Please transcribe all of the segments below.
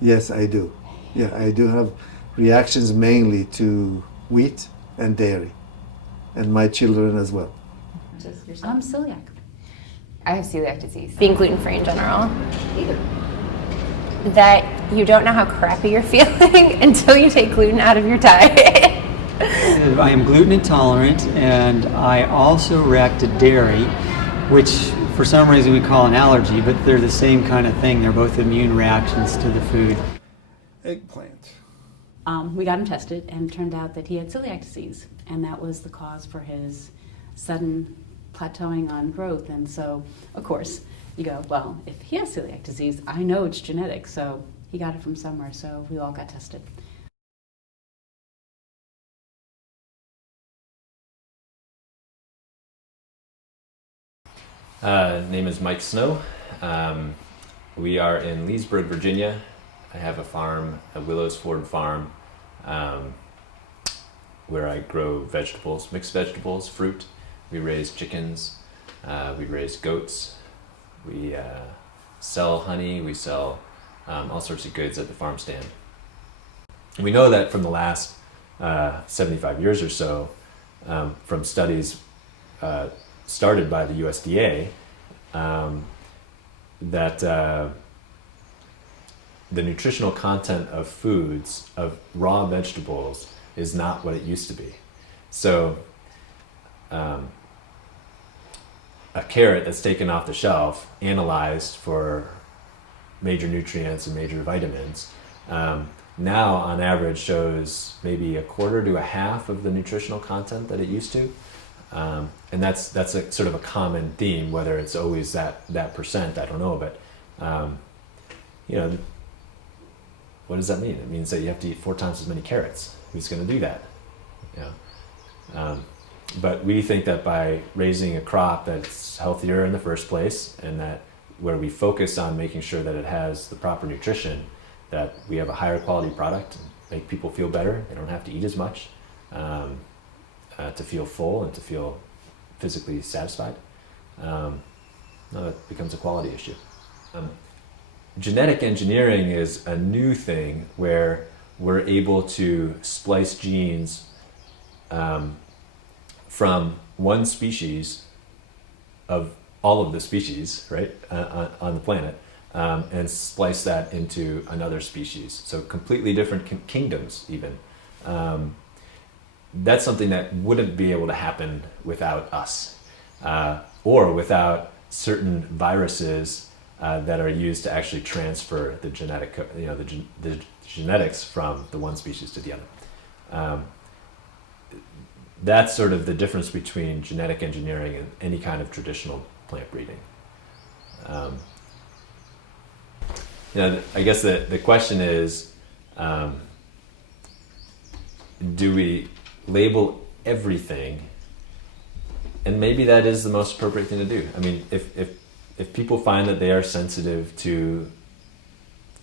Yes, I do. Yeah, I do have reactions mainly to wheat and dairy, and my children as well. Celiac. I have celiac disease. Being gluten-free in general. Either. That you don't know how crappy you're feeling until you take gluten out of your diet. I am gluten intolerant, and I also react to dairy, which for some reason we call an allergy, but they're the same kind of thing. They're both immune reactions to the food. Eggplant. We got him tested, and it turned out that he had celiac disease, and that was the cause for his sudden plateauing on growth. And so, of course, you go, well, if he has celiac disease, I know it's genetic, so he got it from somewhere, so we all got tested. Name is Mike Snow. We are in Leesburg, Virginia. I have a farm, a Willowsford farm, where I grow vegetables, mixed vegetables, fruit. We raise chickens, we raise goats, we sell honey, we sell all sorts of goods at the farm stand. We know that from the last 75 years or so, from studies started by the USDA, that the nutritional content of foods, of raw vegetables, is not what it used to be. So a carrot that's taken off the shelf, analyzed for major nutrients and major vitamins, now on average shows maybe a quarter to a half of the nutritional content that it used to. And that's a sort of a common theme, whether it's always that percent, I don't know, but what does that mean? It means that you have to eat 4 times as many carrots. Who's going to do that? But we think that by raising a crop that's healthier in the first place, and that where we focus on making sure that it has the proper nutrition, that we have a higher quality product, and make people feel better. They don't have to eat as much to feel full and to feel physically satisfied. It becomes a quality issue. Genetic engineering is a new thing where we're able to splice genes from one species of all of the species, right, on the planet, and splice that into another species. So completely different kingdoms even. That's something that wouldn't be able to happen without us, or without certain viruses that are used to actually transfer the genetic, the genetics from the one species to the other. That's sort of the difference between genetic engineering and any kind of traditional plant breeding. I guess the question is, do we label everything? And maybe that is the most appropriate thing to do. I mean, if people find that they are sensitive to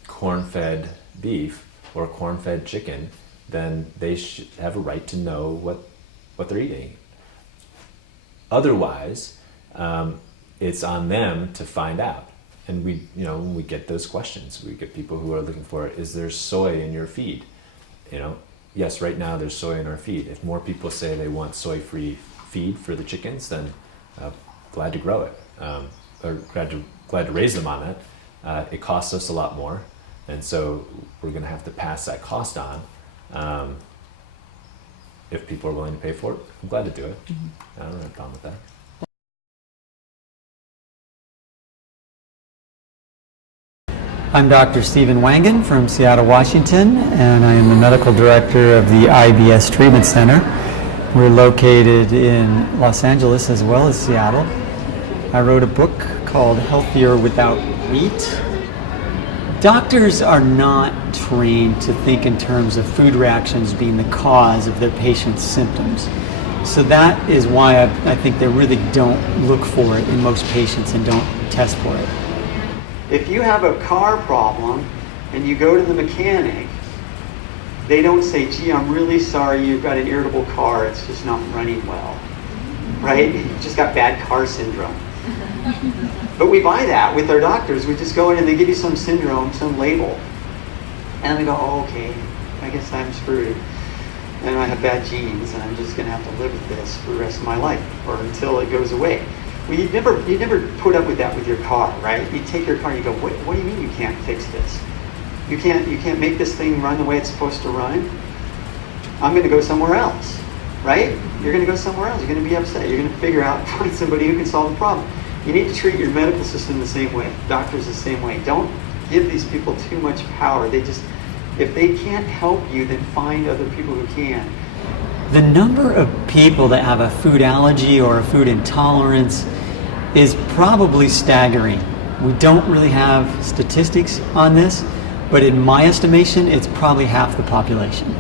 corn-fed beef or corn-fed chicken, then they should have a right to know what they're eating. Otherwise, it's on them to find out. And when we get those questions, we get people who are looking for, is there soy in your feed? Yes, right now there's soy in our feed. If more people say they want soy-free feed for the chickens, then glad to grow it, or glad to raise them on that. It costs us a lot more, and so we're going to have to pass that cost on. If people are willing to pay for it, I'm glad to do it. I don't have a problem with that. I'm Dr. Stephen Wangen from Seattle, Washington, and I am the medical director of the IBS Treatment Center. We're located in Los Angeles as well as Seattle. I wrote a book called Healthier Without Wheat. Doctors are not trained to think in terms of food reactions being the cause of their patients' symptoms. So that is why I think they really don't look for it in most patients and don't test for it. If you have a car problem and you go to the mechanic, they don't say, gee, I'm really sorry you've got an irritable car, it's just not running well, right? You've just got bad car syndrome. But we buy that with our doctors. We just go in and they give you some syndrome, some label. And they go, oh, okay, I guess I'm screwed. And I have bad genes, and I'm just going to have to live with this for the rest of my life, or until it goes away. Well, you'd never put up with that with your car, right? You take your car and you go, what do you mean you can't fix this? You can't make this thing run the way it's supposed to run? I'm going to go somewhere else, right? You're going to go somewhere else. You're going to be upset. You're going to figure out, find somebody who can solve the problem. You need to treat your medical system the same way. Doctors the same way. Don't give these people too much power. If they can't help you, then find other people who can. The number of people that have a food allergy or a food intolerance is probably staggering. We don't really have statistics on this, but in my estimation, it's probably half the population.